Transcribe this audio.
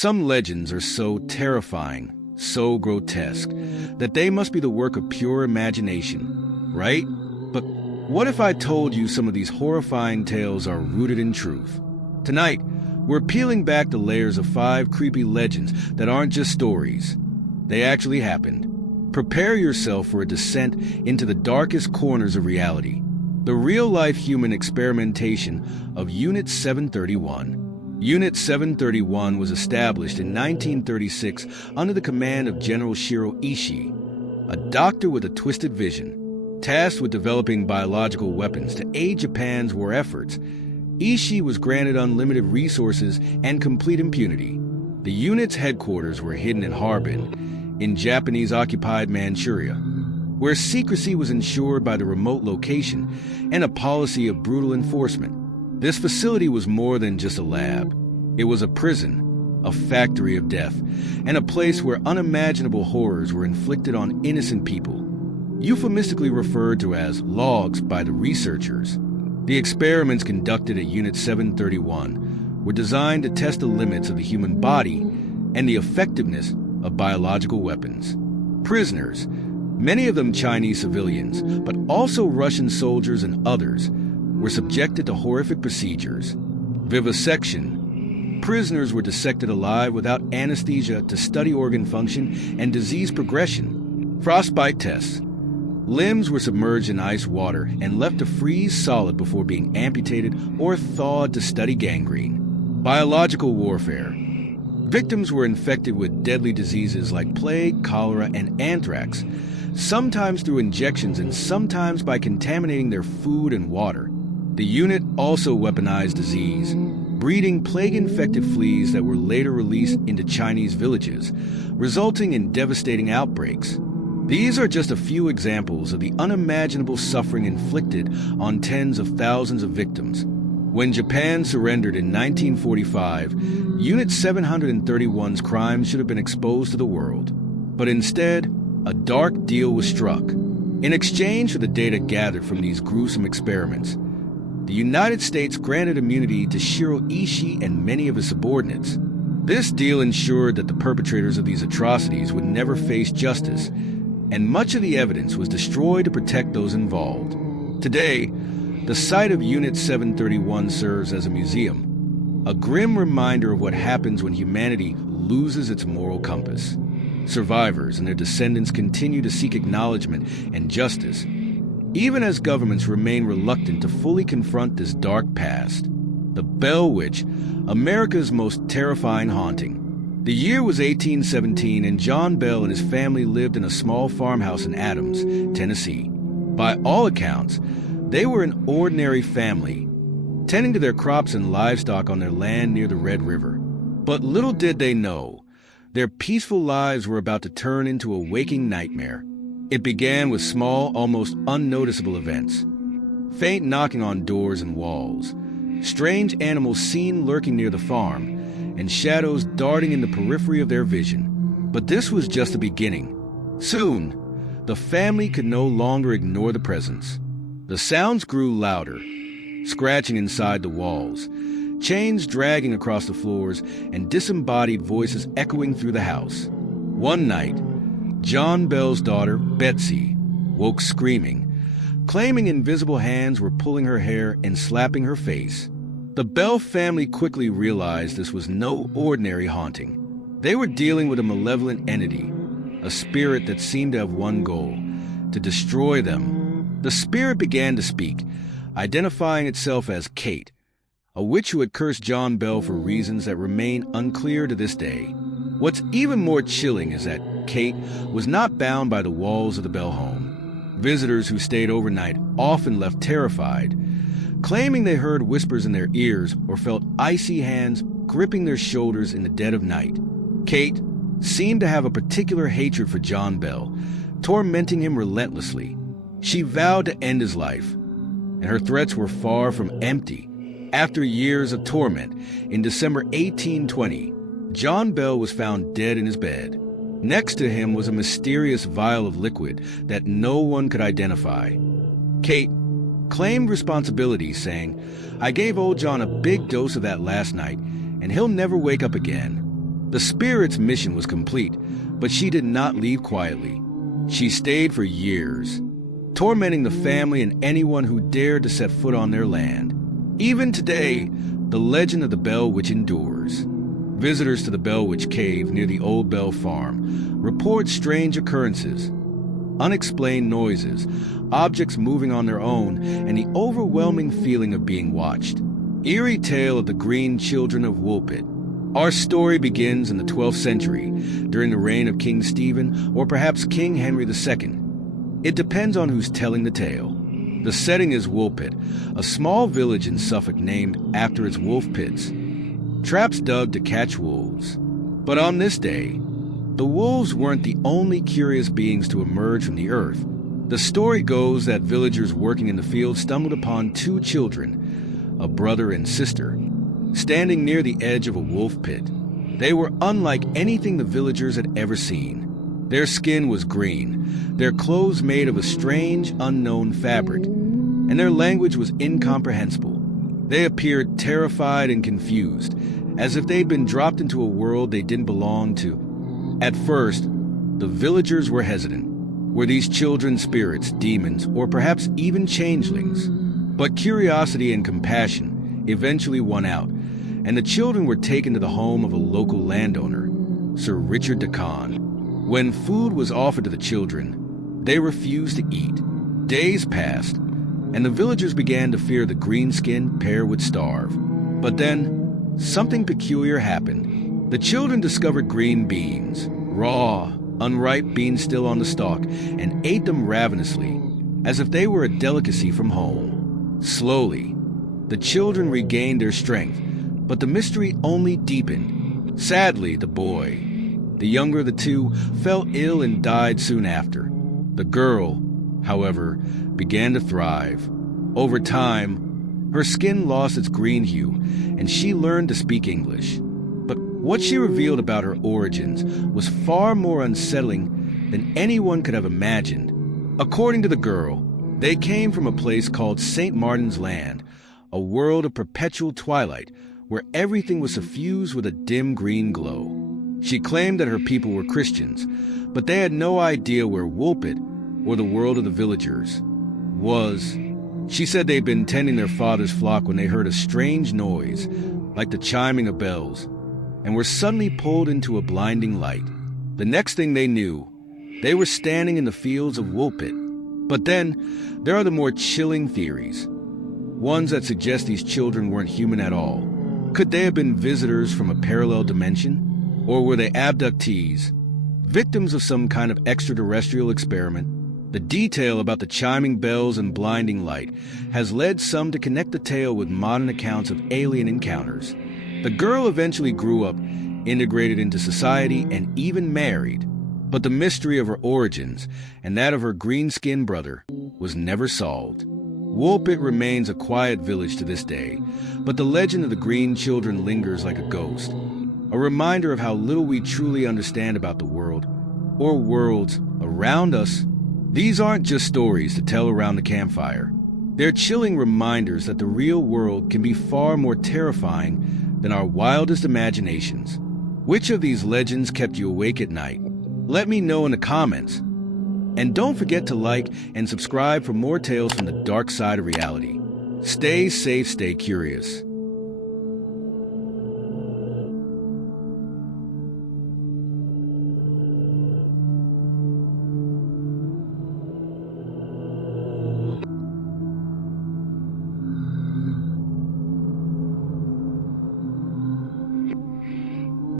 Some legends are so terrifying, so grotesque, that they must be the work of pure imagination, right? But what if I told you some of these horrifying tales are rooted in truth? Tonight, we're peeling back the layers of 5 creepy legends that aren't just stories. They actually happened. Prepare yourself for a descent into the darkest corners of reality. The real-life human experimentation of Unit 731. Unit 731 was established in 1936 under the command of General Shiro Ishii, a doctor with a twisted vision. Tasked with developing biological weapons to aid Japan's war efforts, Ishii was granted unlimited resources and complete impunity. The unit's headquarters were hidden in Harbin, in Japanese-occupied Manchuria, where secrecy was ensured by the remote location and a policy of brutal enforcement. This facility was more than just a lab. It was a prison, a factory of death, and a place where unimaginable horrors were inflicted on innocent people, euphemistically referred to as logs by the researchers. The experiments conducted at Unit 731 were designed to test the limits of the human body and the effectiveness of biological weapons. Prisoners, many of them Chinese civilians, but also Russian soldiers and others, were subjected to horrific procedures. Vivisection. Prisoners were dissected alive without anesthesia to study organ function and disease progression. Frostbite tests. Limbs were submerged in ice water and left to freeze solid before being amputated or thawed to study gangrene. Biological warfare. Victims were infected with deadly diseases like plague, cholera, and anthrax, sometimes through injections and sometimes by contaminating their food and water. The unit also weaponized disease, breeding plague-infected fleas that were later released into Chinese villages, resulting in devastating outbreaks. These are just a few examples of the unimaginable suffering inflicted on tens of thousands of victims. When Japan surrendered in 1945, Unit 731's crimes should have been exposed to the world. But instead, a dark deal was struck. In exchange for the data gathered from these gruesome experiments, the United States granted immunity to Shiro Ishii and many of his subordinates. This deal ensured that the perpetrators of these atrocities would never face justice, and much of the evidence was destroyed to protect those involved. Today, the site of Unit 731 serves as a museum, a grim reminder of what happens when humanity loses its moral compass. Survivors and their descendants continue to seek acknowledgement and justice, even as governments remain reluctant to fully confront this dark past. The Bell Witch, America's most terrifying haunting. The year was 1817, and John Bell and his family lived in a small farmhouse in Adams, Tennessee. By all accounts, they were an ordinary family, tending to their crops and livestock on their land near the Red River. But little did they know, their peaceful lives were about to turn into a waking nightmare. It began with small, almost unnoticeable events. Faint knocking on doors and walls, strange animals seen lurking near the farm, and shadows darting in the periphery of their vision. But this was just the beginning. Soon, the family could no longer ignore the presence. The sounds grew louder, scratching inside the walls, chains dragging across the floors, and disembodied voices echoing through the house. One night, John Bell's daughter, Betsy, woke screaming, claiming invisible hands were pulling her hair and slapping her face. The Bell family quickly realized this was no ordinary haunting. They were dealing with a malevolent entity, a spirit that seemed to have one goal: to destroy them. The spirit began to speak, identifying itself as Kate, a witch who had cursed John Bell for reasons that remain unclear to this day. What's even more chilling is that Kate was not bound by the walls of the Bell home. Visitors who stayed overnight often left terrified, claiming they heard whispers in their ears or felt icy hands gripping their shoulders in the dead of night. Kate seemed to have a particular hatred for John Bell, tormenting him relentlessly. She vowed to end his life, and her threats were far from empty. After years of torment, in December 1820, John Bell was found dead in his bed. Next to him was a mysterious vial of liquid that no one could identify. Kate claimed responsibility, saying, "I gave old John a big dose of that last night, and he'll never wake up again." The spirit's mission was complete, but she did not leave quietly. She stayed for years, tormenting the family and anyone who dared to set foot on their land. Even today, the legend of the Bell Witch endures. Visitors to the Bell Witch Cave near the Old Bell Farm report strange occurrences, unexplained noises, objects moving on their own, and the overwhelming feeling of being watched. Eerie tale of the Green Children of Woolpit. Our story begins in the 12th century, during the reign of King Stephen or perhaps King Henry II. It depends on who's telling the tale. The setting is Woolpit, a small village in Suffolk named after its wolf pits, traps dug to catch wolves. But on this day, the wolves weren't the only curious beings to emerge from the earth. The story goes that villagers working in the field stumbled upon two children, a brother and sister, standing near the edge of a wolf pit. They were unlike anything the villagers had ever seen. Their skin was green, their clothes made of a strange, unknown fabric, and their language was incomprehensible. They appeared terrified and confused, as if they'd been dropped into a world they didn't belong to. At first, the villagers were hesitant. Were these children spirits, demons, or perhaps even changelings? But curiosity and compassion eventually won out, and the children were taken to the home of a local landowner, Sir Richard de Conn. When food was offered to the children, they refused to eat. Days passed, and the villagers began to fear the green-skinned pair would starve. But then, something peculiar happened. The children discovered green beans, raw, unripe beans still on the stalk, and ate them ravenously, as if they were a delicacy from home. Slowly, the children regained their strength, but the mystery only deepened. Sadly, the boy, the younger of the two, fell ill and died soon after. The girl, however, began to thrive. Over time, her skin lost its green hue, and she learned to speak English. But what she revealed about her origins was far more unsettling than anyone could have imagined. According to the girl, they came from a place called St. Martin's Land, a world of perpetual twilight where everything was suffused with a dim green glow. She claimed that her people were Christians, but they had no idea where Woolpit, or the world of the villagers, was. She said they'd been tending their father's flock when they heard a strange noise, like the chiming of bells, and were suddenly pulled into a blinding light. The next thing they knew, they were standing in the fields of Woolpit. But then, there are the more chilling theories, ones that suggest these children weren't human at all. Could they have been visitors from a parallel dimension? Or were they abductees, victims of some kind of extraterrestrial experiment? The detail about the chiming bells and blinding light has led some to connect the tale with modern accounts of alien encounters. The girl eventually grew up, integrated into society, and even married. But the mystery of her origins and that of her green-skinned brother was never solved. Woolpit remains a quiet village to this day, but the legend of the Green Children lingers like a ghost, a reminder of how little we truly understand about the world, or worlds, around us. These aren't just stories to tell around the campfire. They're chilling reminders that the real world can be far more terrifying than our wildest imaginations. Which of these legends kept you awake at night? Let me know in the comments. And don't forget to like and subscribe for more tales from the dark side of reality. Stay safe, stay curious.